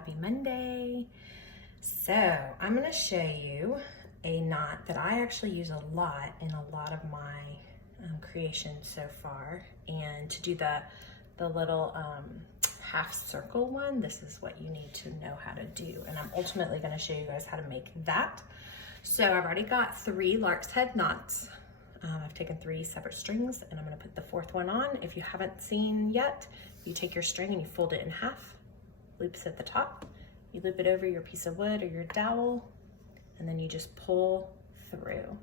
Happy Monday. So I'm going to show you a knot that I actually use a lot in a lot of my creations so far. And to do the little half circle one, this is what you need to know how to do. And I'm ultimately going to show you guys how to make that. So I've already got 3 lark's head knots. I've taken 3 separate strings and I'm going to put the 4th one on. If you haven't seen yet, you take your string and you fold it in half, loops at the top, you loop it over your piece of wood or your dowel, and then you just pull through.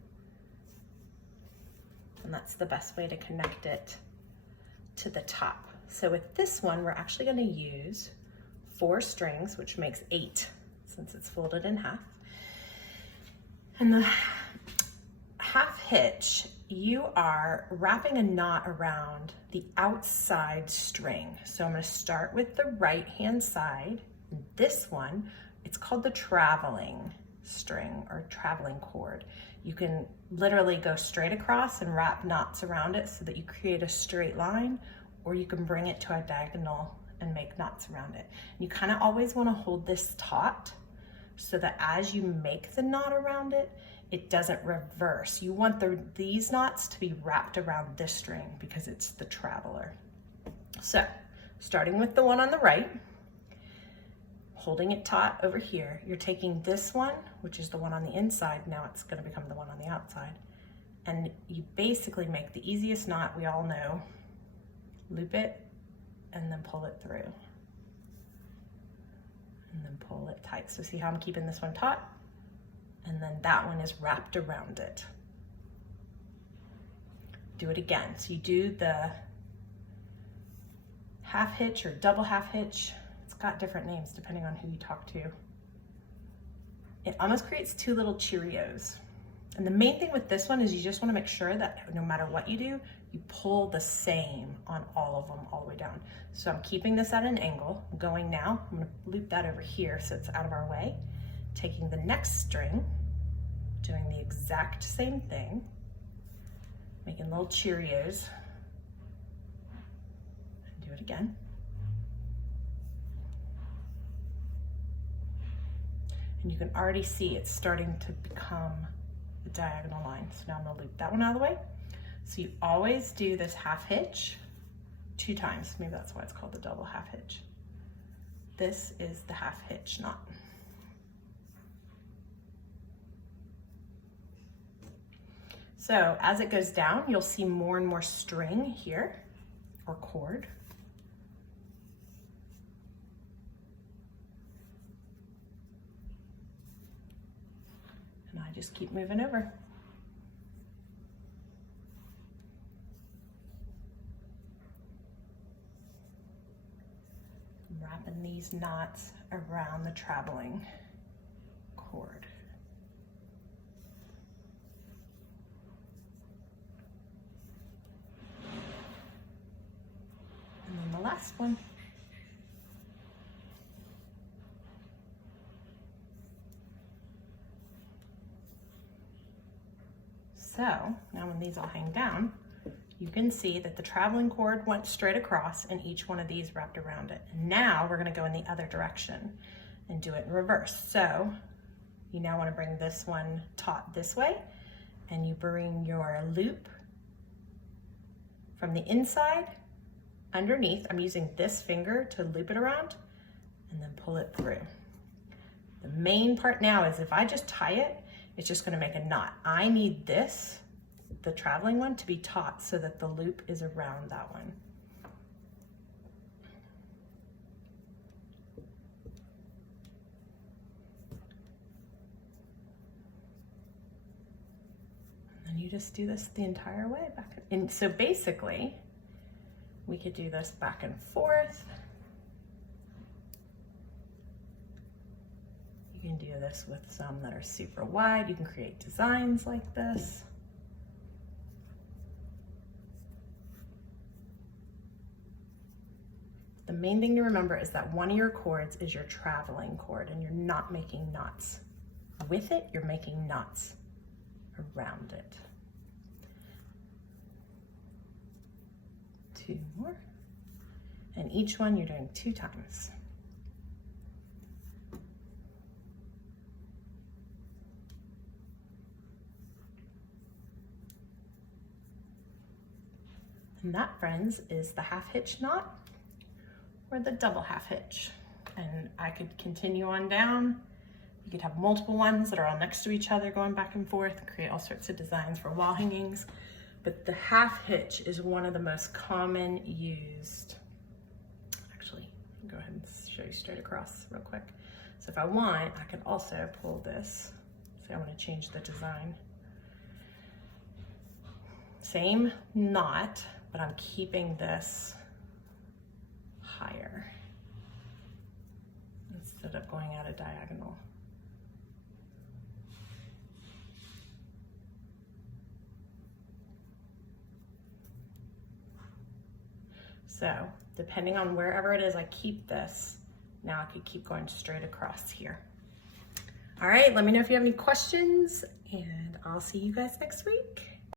And that's the best way to connect it to the top. So with this one, we're actually going to use 4 strings, which makes 8 since it's folded in half. And the half hitch, you are wrapping a knot around the outside string. So I'm going to start with the right hand side. This one, it's called the traveling string or traveling cord. You can literally go straight across and wrap knots around it so that you create a straight line, or you can bring it to a diagonal and make knots around it. You kind of always want to hold this taut so that as you make the knot around it, it doesn't reverse. You want these knots to be wrapped around this string because it's the traveler. So starting with the one on the right, holding it taut over here, you're taking this one, which is the one on the inside, now it's going to become the one on the outside, and you basically make the easiest knot we all know, loop it, and then pull it through. And then pull it tight. So see how I'm keeping this one taut? And then that one is wrapped around it. Do it again. So you do the half hitch or double half hitch. It's got different names depending on who you talk to. It almost creates 2 little Cheerios. And the main thing with this one is you just want to make sure that no matter what you do, you pull the same on all of them all the way down. So I'm keeping this at an angle. I'm going now, I'm going to loop that over here so it's out of our way. Taking the next string, doing the exact same thing, making little Cheerios, and do it again. And you can already see it's starting to become a diagonal line. So now I'm gonna loop that one out of the way. So you always do this half hitch 2 times. Maybe that's why it's called the double half hitch. This is the half hitch knot. So as it goes down, you'll see more and more string here, or cord. And I just keep moving over. I'm wrapping these knots around the traveling cord. And then the last one. So now when these all hang down, you can see that the traveling cord went straight across and each one of these wrapped around it. And now we're going to go in the other direction and do it in reverse. So you now want to bring this one taut this way, and you bring your loop from the inside underneath. I'm using this finger to loop it around and then pull it through. The main part now is if I just tie it, it's just going to make a knot. I need this, the traveling one, to be taut so that the loop is around that one. And then you just do this the entire way back. And so basically, we could do this back and forth. You can do this with some that are super wide. You can create designs like this. The main thing to remember is that one of your cords is your traveling cord, and you're not making knots with it, you're making knots around it. 2 more. And each one you're doing 2 times. And that, friends, is the half hitch knot or the double half hitch. And I could continue on down. You could have multiple ones that are all next to each other going back and forth, create all sorts of designs for wall hangings. But the half hitch is one of the most common used. Actually, I'll go ahead and show you straight across real quick. So if I want, I could also pull this. Say I want to change the design. Same knot, but I'm keeping this higher instead of going at a diagonal. So depending on wherever it is I keep this, now I could keep going straight across here. All right, let me know if you have any questions, and I'll see you guys next week.